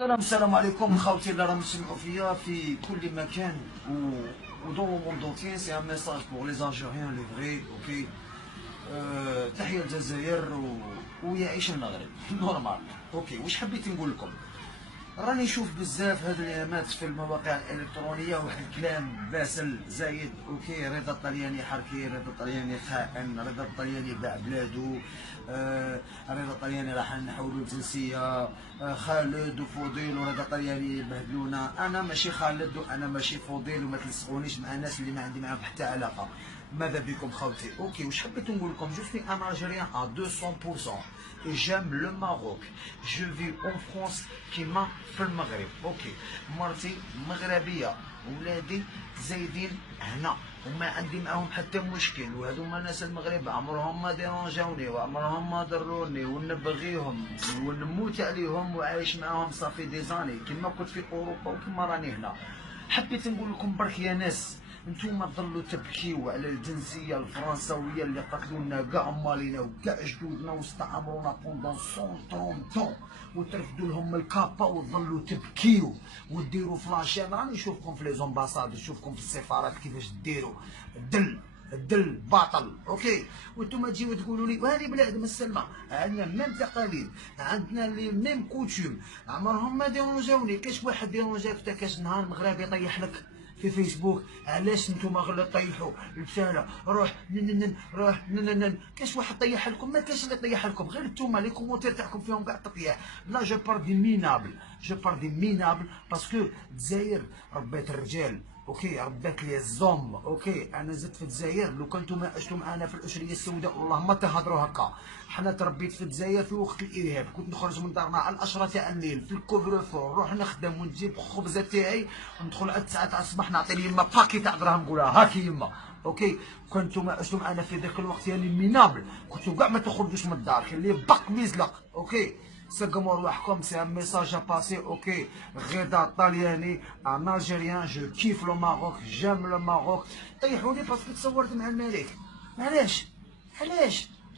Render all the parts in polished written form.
السلام عليكم خوتي اللي راهم يسمعوا فيا في كل مكان و دون لو موند اونتيي. سي ان ميساج بور لي الجيريان لي فري اوكي. تحية الجزائر ويعيش المغرب نورمال. اوكي واش حبيت نقول لكم؟ راني نشوف بزاف هاد الايامات في المواقع الالكترونيه واحد الكلام باسل زايد. اوكي رضا الطلياني حركي، رضا الطلياني خائن، رضا الطلياني باع بلادو، رضا الطلياني راح نحولوا الجنسيه، خالد وفضيل ورضا الطلياني بهدلونا. انا ماشي خالد وانا ماشي فضيل وما تلصقونيش مع ناس اللي ما عندي معاهم حتى علاقه. ماذا بكم خوتي؟ اوكي واش حبيت نقول لكم؟ جو سوي ان الجيريان ا 200% et j'aime le Maroc. Je vis en France كيما في المغرب. اوكي مرتي مغربيه، ولادي زايدين هنا وما عندي معاهم حتى مشكل، وهذوما الناس المغرب عمرهم ما ديرونجاوني وعمرهم ما ضروني ونبغيهم ونموت عليهم وعايش معاهم صافي دي زاني كيما كنت في اوروبا وكيما راني هنا. حبيت نقول لكم برك يا ناس، نتوما تظلوا تبكيو على الجنسيه الفرنساويه اللي قتلونا كاع مالينا وكاع جدودنا واستعمرونا بوندون 130 طون، وترفدوا لهم الكابا وتظلوا تبكيو وديروا فلاشين. راني نشوفكم في لي زومباساد، نشوفكم في السفارات كيفاش ديروا الدل باطل. اوكي وانتم تجيو تقولوا لي وهذه بلاد مسلمه، عندنا ميم تقاليد، عندنا لي ميم كوتشوم، عمرهم ما ديرونجاوني. كاش واحد ديرونجاك حتى كاش نهار مغربي يطيح لك في فيسبوك؟ علاش نتوما غير طيحوا البساله روح روح كاش واحد طيح لكم؟ ما كاش اللي طيح لكم، غير نتوما لي كومونتير تاعكم فيهم كاع تطيح. لا جو بار دي مينابل، جو بار دي مينابل باسكو الجزائر ربات الرجال. اوكي ربات لي الزوم. اوكي انا زدت في الجزائر، لو كنتم عشتوا معنا في الاسريه السوداء والله ما تهضروا هكا. حنا تربيت في الجزائر في وقت الارهاب، كنت نخرج من دارنا على 10 تاع الليل في الكوفرفو، نروح نخدم ونجيب خبزه تاعي وندخل على 9 تاع الصباح نعطي ليما باكي تاع دراهم نقولها هاكي يما. اوكي كنتم عشتوا معنا في ذاك الوقت يعني مينابل، كنتو كاع ما تخرجوش من الدار، كاين اللي بق ميزلق. اوكي سقموا رواحكم، سي ان ميساج باسي. اوكي غدا الطلياني ان الجيريان، جو كيف لو ماروك، جام لو ماروك. طيحوني باسكو تصورت مع الملك، علاش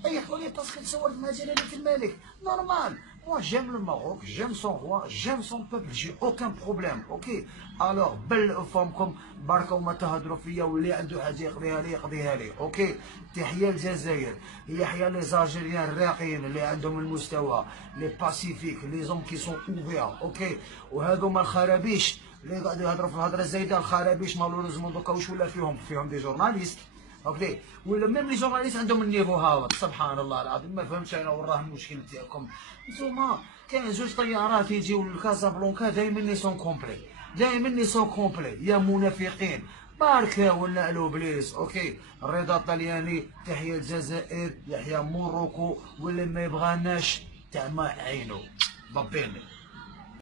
طيحوني باسكو تصورت مع جلالة الملك؟ نورمال. Moi j'aime le Maroc, j'aime son roi, j'aime son peuple, j'ai aucun problème. Ok alors بل فمكم بركه وما تهضروا فيا، واللي عنده حاجه يقضيها لي يقضيها لي. اوكي تحيه الجزائر، يحيى لي زالجيريان الراقيين اللي عندهم المستوى، لي باسيفيك، لي زوم كي سون اوفير. اوكي وهذوما الخرابيش اللي قاعدوا يهضروا في الهضره الزايده، الخرابيش مالوريزمون دوكا واش ولا فيهم دي جورناليست. اوكي ولا ميم لي جورناليست عندهم النيفو هابط. سبحان الله العظيم ما فهمتش انا وين راه المشكل تاعكم. نتوما كاين زوج طيارات يجيو لكازابلانكا دايما لي سون كومبلي، دايما لي سون كومبلي يا منافقين. باركا ولا علو بليس. اوكي الرضا الطلياني، تحيه الجزائر، يحيى موروكو، واللي ما يبغاناش تاع ما عينو بابيني.